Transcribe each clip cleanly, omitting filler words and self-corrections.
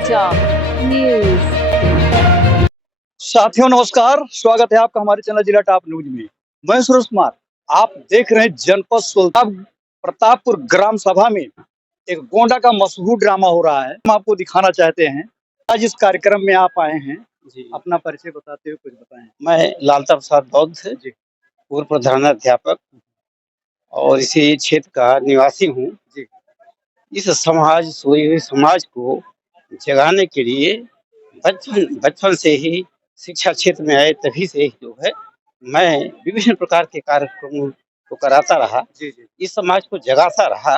Top news. साथियों नमस्कार, स्वागत है आपका हमारे चैनल जिला टॉप न्यूज में। मैं सुरेश कुमार, आप देख रहे हैं जनपद सुल्तान प्रतापपुर ग्राम सभा में एक गोंडा का मशहूर ड्रामा हो रहा है। हम आपको दिखाना चाहते हैं। आज इस कार्यक्रम में आप आए हैं जी, अपना परिचय बताते हुए कुछ बताएं। मैं लालता प्रसाद बौद्ध जी, पूर्व प्रधानाध्यापक और इसी क्षेत्र का निवासी हूँ जी। इस सोई हुई समाज को जगाने के लिए बचपन से ही शिक्षा क्षेत्र में आए, तभी से ही जो है मैं विभिन्न प्रकार के कार्यक्रमों को कराता रहा जी। इस समाज को जगाता रहा,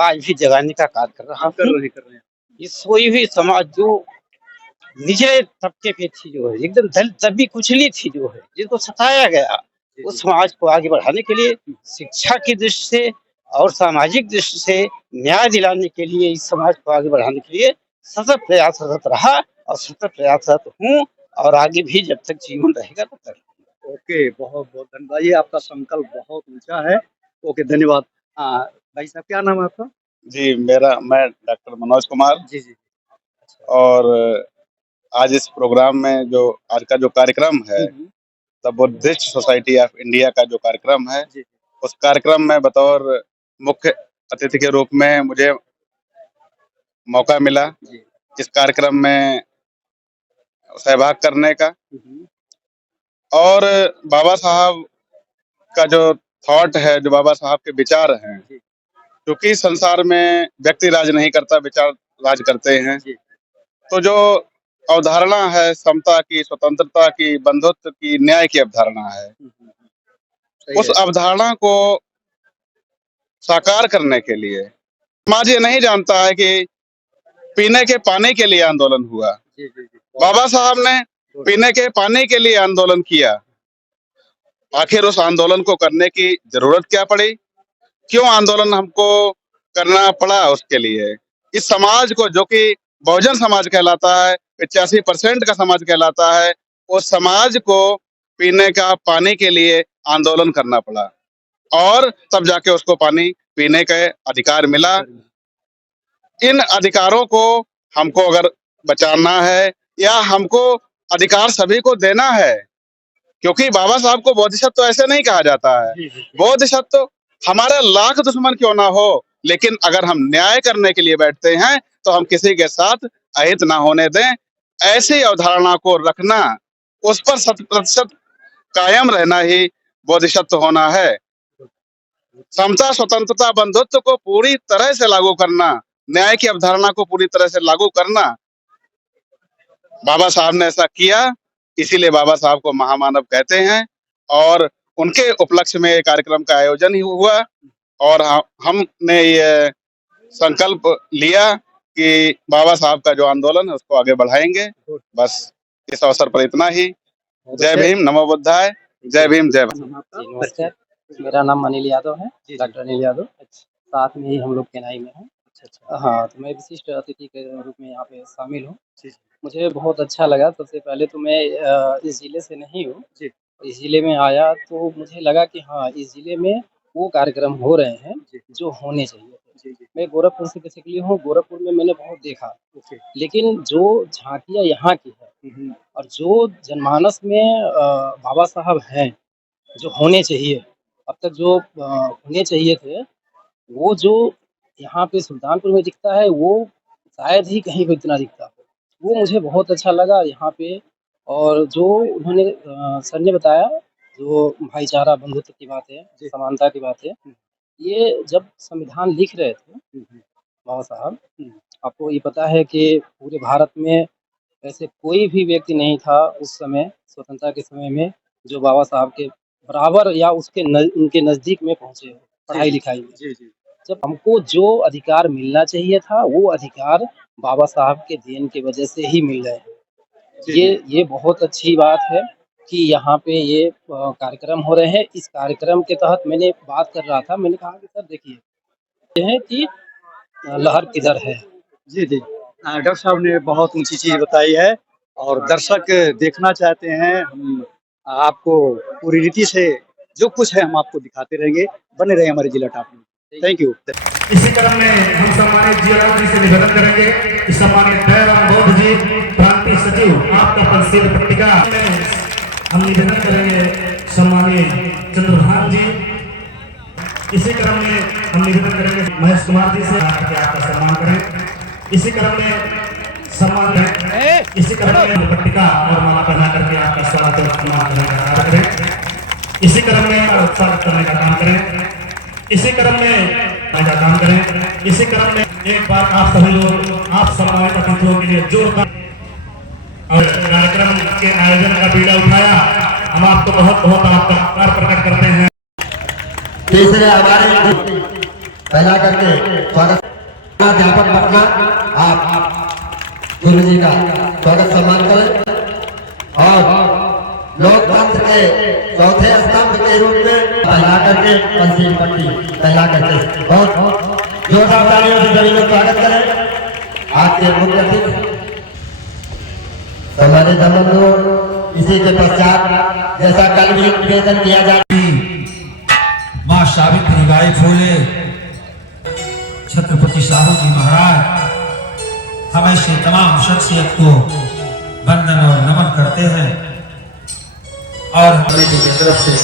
आज भी जगाने का कार्य कर रहा हूँ। इस सोई हुई समाज जो निचले तबके पे थी, जो है एकदम दलित तभी कुचली थी, जो है जिसको सताया गया, उस समाज को आगे बढ़ाने के लिए शिक्षा की दृष्टि से और सामाजिक दृष्टि से न्याय दिलाने के लिए, इस समाज को आगे बढ़ाने के लिए सतत प्रयासरत रहा और सतत प्रयासरत हूँ और आगे भी जब तक जीवन रहेगा तब तक। ओके, बहुत बहुत धन्यवाद। ये आपका संकल्प बहुत ऊंचा है। ओके, धन्यवाद। भाई साहब, क्या नाम है आपका? जी, मैं डॉक्टर मनोज कुमार जी जी। और आज इस प्रोग्राम में जो आज का जो कार्यक्रम है, the Buddhist society of India का जो कार्यक्रम है, उस कार्यक्रम में बतौर मुख्य अतिथि के रूप में मुझे मौका मिला इस कार्यक्रम में सहभाग करने का। और बाबा साहब का जो थॉट है, जो बाबा साहब के विचार हैं, क्योंकि संसार में व्यक्ति राज नहीं करता, विचार राज करते हैं। तो जो अवधारणा है समता की, स्वतंत्रता की, बंधुत्व की, न्याय की अवधारणा है, उस अवधारणा को साकार करने के लिए समाज ये नहीं जानता है कि पीने के पानी के लिए आंदोलन हुआ। बाबा साहब ने पीने के पानी के लिए आंदोलन किया। आखिर उस आंदोलन को करने की जरूरत क्या पड़ी, क्यों आंदोलन हमको करना पड़ा? उसके लिए इस समाज को, जो कि बहुजन समाज कहलाता है, 85% का समाज कहलाता है, उस समाज को पीने का पानी के लिए आंदोलन करना पड़ा और तब जाके उसको पानी पीने का अधिकार मिला। इन अधिकारों को हमको अगर बचाना है या हमको अधिकार सभी को देना है, क्योंकि बाबा साहब को बोधिसत्व ऐसे नहीं कहा जाता है। बोधिसत्व हमारा लाख दुश्मन क्यों ना हो, लेकिन अगर हम न्याय करने के लिए बैठते हैं तो हम किसी के साथ अहित ना होने दें। ऐसी अवधारणा को रखना, उस पर 100% कायम रहना ही बोधिसत्व होना है। समता, स्वतंत्रता, बंधुत्व को पूरी तरह से लागू करना, न्याय की अवधारणा को पूरी तरह से लागू करना, बाबा साहब ने ऐसा किया। इसीलिए बाबा साहब को महामानव कहते हैं और उनके उपलक्ष्य में ये कार्यक्रम का आयोजन ही हुआ और हमने ये संकल्प लिया कि बाबा साहब का जो आंदोलन है उसको आगे बढ़ाएंगे। बस इस अवसर पर इतना ही। जय भीम, नमो बुद्धाय। जय भीम, जय भारत। नमस्कार, मेरा नाम अनिल यादव है, डॉक्टर अनिल यादव। साथ में ही हम लोग केनाई में हैं। हाँ, तो मैं विशिष्ट अतिथि के रूप में यहाँ पे शामिल हूँ। मुझे बहुत अच्छा लगा। सबसे पहले तो मैं इस जिले से नहीं हूँ, इस जिले में आया तो मुझे लगा कि हाँ, इस जिले में वो कार्यक्रम हो रहे हैं जो होने चाहिए। मैं गोरखपुर से बेसिकली हूँ। गोरखपुर में मैंने बहुत देखा, लेकिन जो झांकियाँ यहाँ की है और जो जनमानस में बाबा साहब हैं जो होने चाहिए, अब तक जो होने चाहिए थे, वो जो यहाँ पे सुल्तानपुर में दिखता है, वो शायद ही कहीं पे इतना दिखता है। वो मुझे बहुत अच्छा लगा यहाँ पे। और जो उन्होंने सर ने बताया, जो भाईचारा, बंधुत्व की बात है, समानता की बात है, ये जब संविधान लिख रहे थे बाबा साहब, आपको ये पता है कि पूरे भारत में ऐसे कोई भी व्यक्ति नहीं था उस समय, स्वतंत्रता के समय में, जो बाबा साहब के बराबर या उनके नज़दीक में पहुँचे हो पढ़ाई लिखाई में। जब हमको जो अधिकार मिलना चाहिए था, वो अधिकार बाबा साहब के देन की वजह से ही मिल रहे हैं। ये बहुत अच्छी बात है कि यहाँ पे ये कार्यक्रम हो रहे हैं। इस कार्यक्रम के तहत मैंने बात कर रहा था, मैंने कहा कि सर देखिए, ये है कि लहर किधर है। जी जी, डॉक्टर साहब ने बहुत ऊंची चीज बताई है और दर्शक देखना चाहते हैं। हम आपको पूरी रीति से जो कुछ है हम आपको दिखाते रहेंगे। बने रहे हमारे जिला टॉप में। Thank you. इसी क्रम में हम सम्मानित जिला जी से निवेदन करेंगे कि सम्मानित दयाराम बौद्ध क्रांति सचिव आपका पंसील पट्टिका हम निवेदन करेंगे सम्मानीय चंद्रभान जी। इसी क्रम में हम निवेदन करेंगे महेश कुमार जी से आपका सम्मान करें। इसी क्रम में सम्मान करें। इसी क्रम में पट्टिका और माला पहना करके आपका स्वागत और सम्मान करें। इसी क्रम में स्वागत करने का काम करें। इसी क्रम में का काम करें। इसी क्रम में एक बार आप सभी लोग आप सम्मानित अतिथियों के लिए जोरदार और कार्यक्रम के आयोजन का बीड़ा उठाया। हम आपको बहुत बहुत आपका आभार प्रकट करते हैं। तीसरे हमारे पहला करके स्वागत अध्यापक पटना आप गुरु जी का स्वागत सम्मान करें और लोकतंत्र के चौथे स्तंभ के रूप में पहला करके पंसील पट्टी पहला करके बहुत जोरदार तालियों से सभी लोग स्वागत करें। आज के मुख्य अतिथि हमारे संबंधों इसी के पश्चात जैसा कल भी निवेदन किया जाता माँ सावित्री बाई फूले छत्रपति साहू जी महाराज हम ऐसे तमाम शख्सियत को वंदन और नमन करते हैं और कमेटी की तरफ से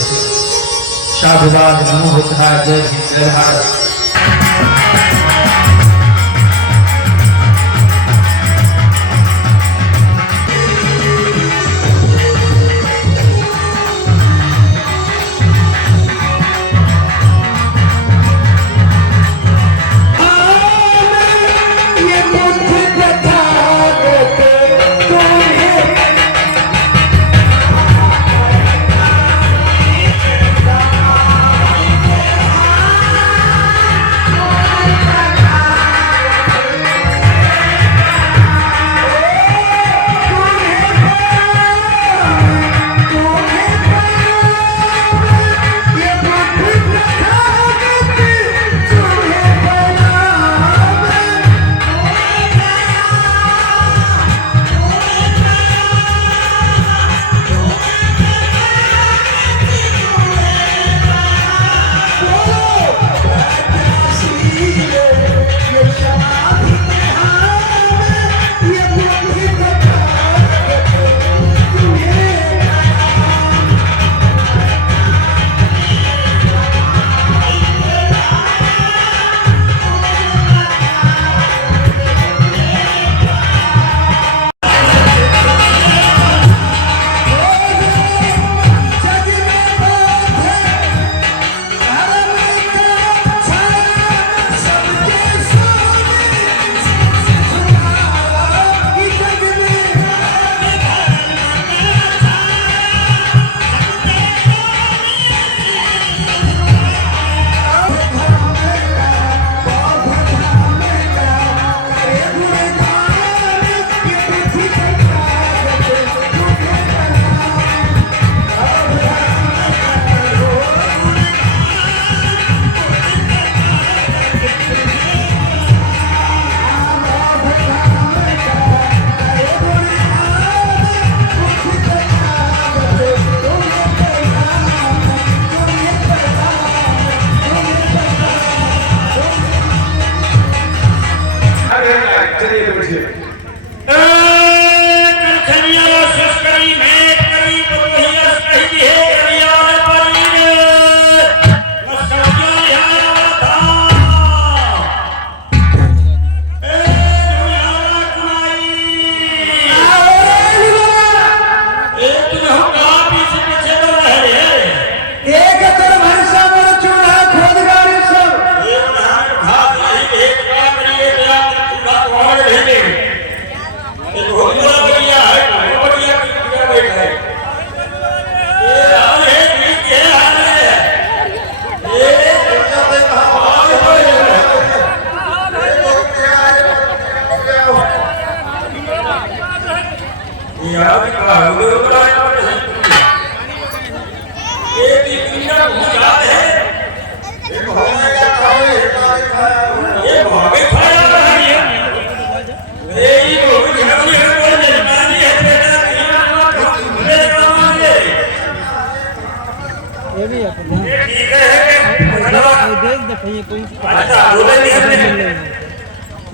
शाहबाद नमो होता है। जय हिंद जय भारत।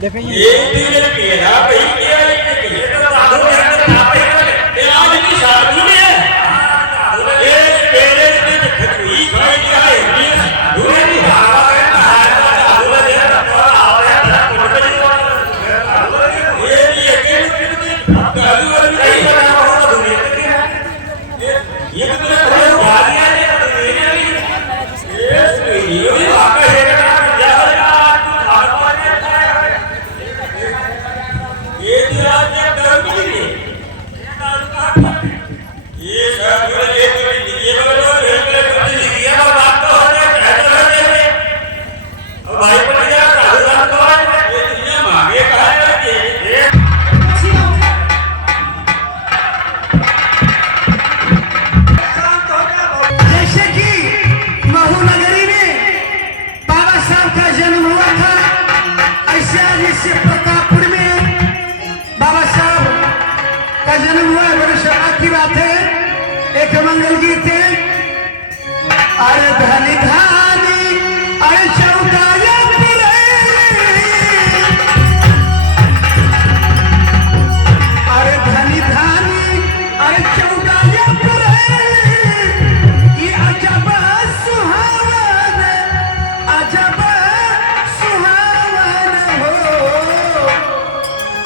देखिए जैसे कि महू नगरी में बाबा साहब का जन्म हुआ था, ऐसे आज इससे प्रतापपुर में बाबा साहब का जन्म हुआ है। बड़ी सौभाग्य की बात है। एक मंगल गीत है, अरे धनी धानी अरे चौकाया पुरे, अरे धनी धानी अरे चौकाया पुरे, ये अजब सुहावन हो।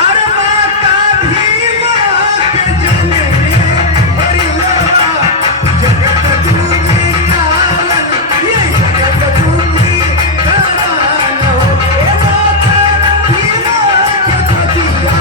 अरे माता भी माँ के जन्म में बड़ी लवा, जगत दूरी कालन, ये जगत दूरी कालन हो। ए माता भी माँ के पतिया,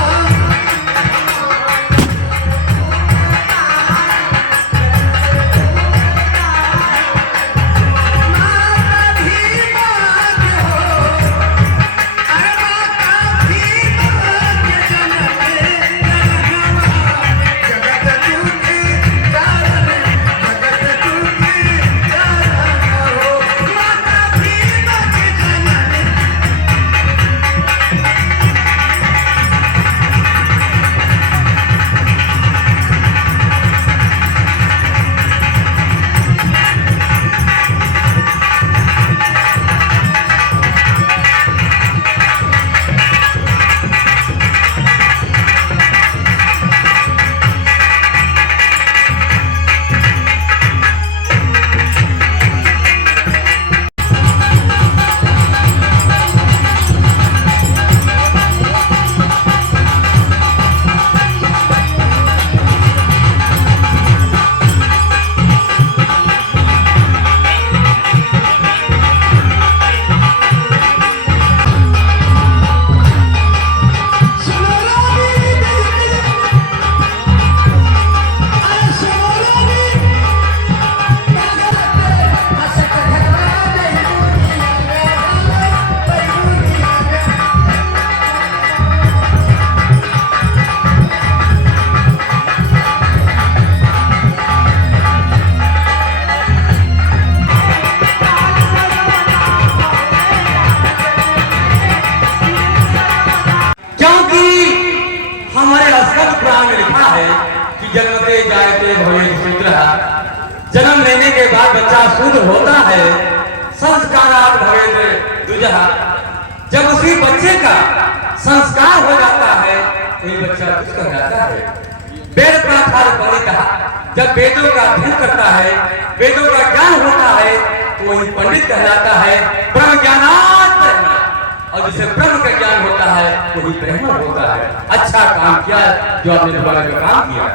जन्मते जायते भवेत् शुद्रः, जन्म लेने के बाद बच्चा शुद्ध होता है। संस्कारात् भवेत् द्विजः, जब उसी बच्चे का संस्कार हो जाता है तो ये बच्चा कुछ कर जाता है। वेद प्राचार्य ने कहा, जब वेदों का अध्ययन करता है, वेदों का ज्ञान होता है तो वही पंडित कहलाता है। ब्रह्म ज्ञानात् ब्रह्म, और जिसे ब्रह्म का ज्ञान होता है वही ब्रह्म होता है। अच्छा काम किया जो आपने दोबारा का काम किया।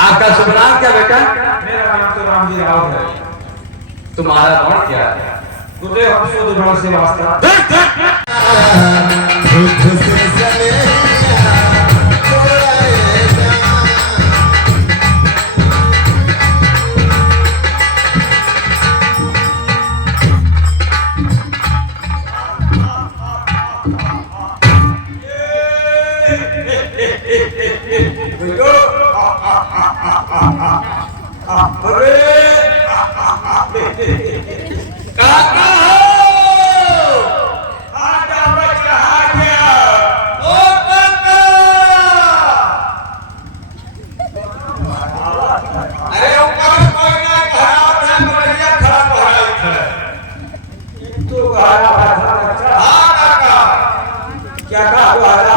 आपका शुभ नाम क्या बेटा? मेरा नाम तो राम जी राव है। तुम्हारा नाम क्या है? गुरुदेव हम शुद्ध भाव से वास्ता। क्या कहा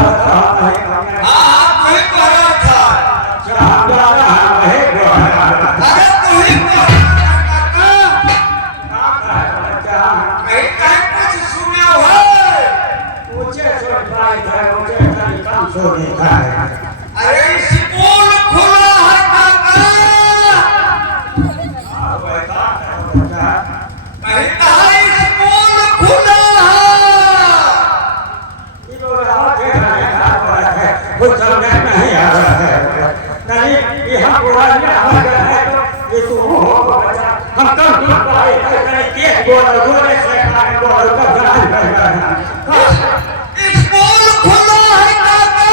मर गया है तो ये तो हो बच्चा हम कम दूर पाए कहीं केस बोल दूर से खाए बोल कब जान कर गया स्कूल खुला है काका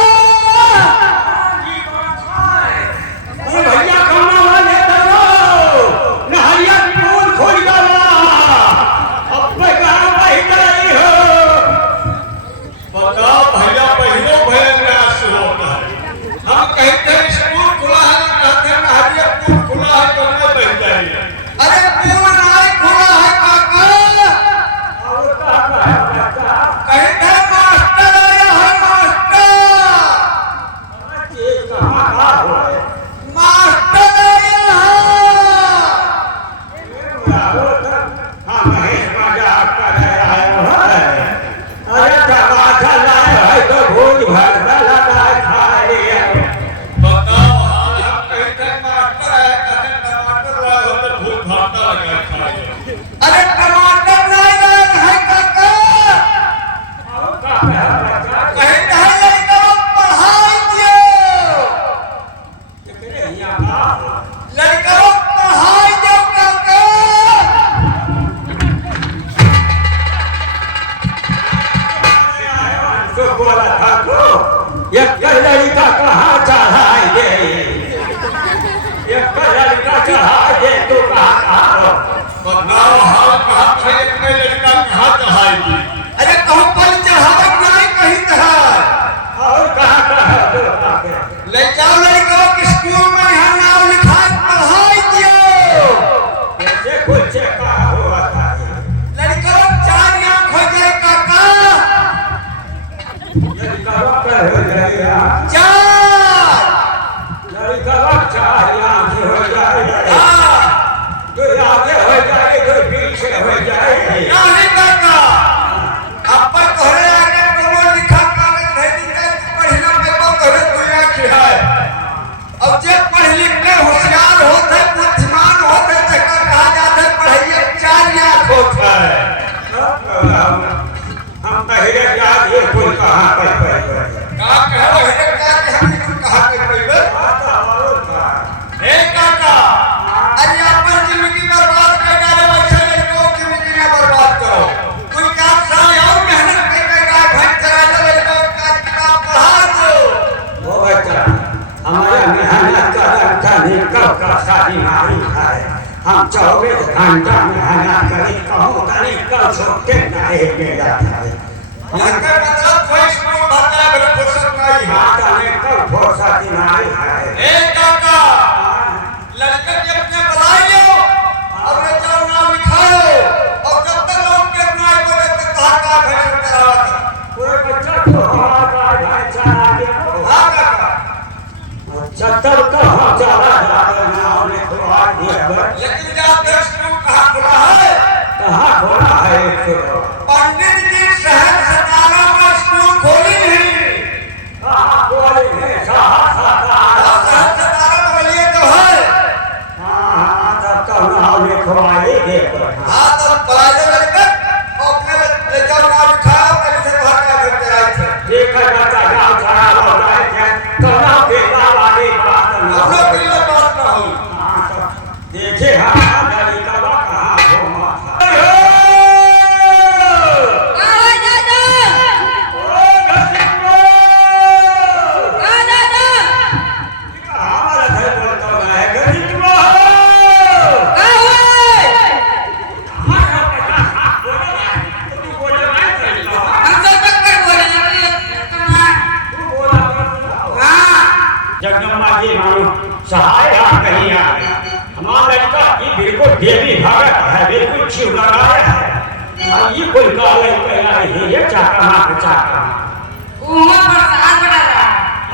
जी बात है भैया कमा वाले करो नहरिया स्कूल खोल गया अब पे कहां बैठ रही हो बताओ भैया पहिलो भयंकर होता है हम कहते हैं स्कूल खुला है कहते हैं नहरिया स्कूल खुला है तो मैं बह जाइए अरे पूरा नहीं खुला है काका और काका कहते मास्टर आया है मास्टर ये कहां हो मास्टर आया है हां महेश मजाक कर रहा है अरे टमाटर लाया है तो भूल भर लगा खाए बताओ हम कहते हैं मास्टर है कहते हैं टमाटर लाए हो तो भूत भाता लगा खाइए अरे टमाटर नहीं लाया है काका कहीं नहीं लड़का पढ़ाई दियो लड़का पढ़ाई दो काका तो बोला था को ये लड़का कहाँ चढ़ाई दे ये लड़का चढ़ाई दे तो कहाँ बताओ हम कहाँ थे इतने लड़का कहाँ चढ़ाएगी अरे कहूँ पर चढ़ावा नहीं कहीं कहा और कहाँ ले जाओ लड़कों के स्कूल में यहाँ नाम लिखा पढ़ाई दियो कैसे कुछ कहा हुआ था लड़कों 4 आंख हो जाए काका लड़कों का हो जाएगा 4 लड़कों 4 आंख हो जाएगा तो आगे हो जाए तो पीछे हो जाए नहीं काका अपन तोहरे आगे कोनो लिखा कागज है निकल पढ़ना पेपर तोहरे दुनिया की है अब जे पढ़ लिख के होशियार होते बुद्धिमान होते तो कहा जाते पढ़ाइए 4 आंख होता है हम पहले याद ये कोई कहां पर का कह रहे का हम कहां पे पढ़बे ए काका अरे अपन जिंदगी बर्बाद कर डाले बच्चे लड़कों की जिंदगी ना बर्बाद करो कोई काम साल और मेहनत करके गाय भैंस चरा ले लड़कों का किताब पढ़ा दो ओ बच्चा हमारे मेहनत का लड़का निकल का शादी मारी है हम 24 घंटा मेहनत करी कहूं करी कल सबके नहीं मिला है हमके मतलब कोई स्कूल भरना बड़े फुर्सत नहीं हां कल फुर्सत नहीं है ए काका लड़के के अपने बुलाई लो और ले जाओ नाम लिखाओ और जब तक लोग के नाम बोले तब तक का भेज करावा पूरे बच्चा को हमारा भाई चला के हां काका जब तक कहां चला जाए नाम लिखवा दिया लेकिन जब स्कूल कहां खुला है पंडित जी शहर 17 में स्कूल खोली नहीं कहां खोली है शहर 17 में लिए तो है हां तब तो नाम लिखवाई दे हां तब पढ़ाई लड़के अपने ले जाओ नाम लिखाओ कल से बाहर का घर कराई थे ठीक है बच्चा जाओ खड़ा हो जाए थे तो नाम के वाली बात ना हम लोग के लिए बात ना हो हां तब देखे हां लड़का कहां घूमा था जगदम्बा जी मानो सहाय कहीं आ गया हमारा लड़का ये बिल्कुल देवी भगत है बिल्कुल शिव लगाया है और ये कोई काले कहना नहीं ये चाका मार चाका उमा प्रसाद बना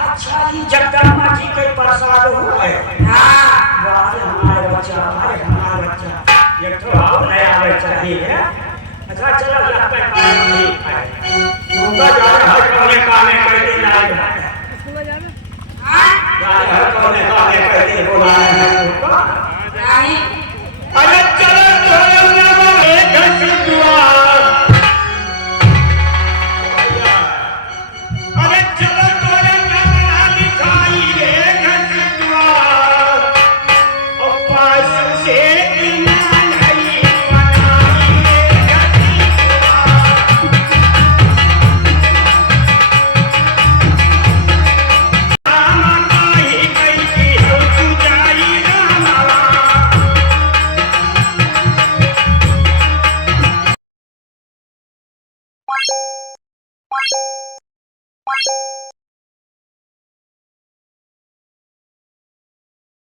अच्छा ये जगदम्बा जी के प्रसाद हुआ है हां वाह हमारे बच्चा ये तो आओ नया बच्चा ही है अच्छा चला लगता है ठीक है उनका जा रहा है कौन काने करके जाएगा हर कौन काने करके बुलाया है उनको नहीं अरे चलो एक घंटे दुआ अरे चलो तोरे नाम लिखाई एक घंटे दुआ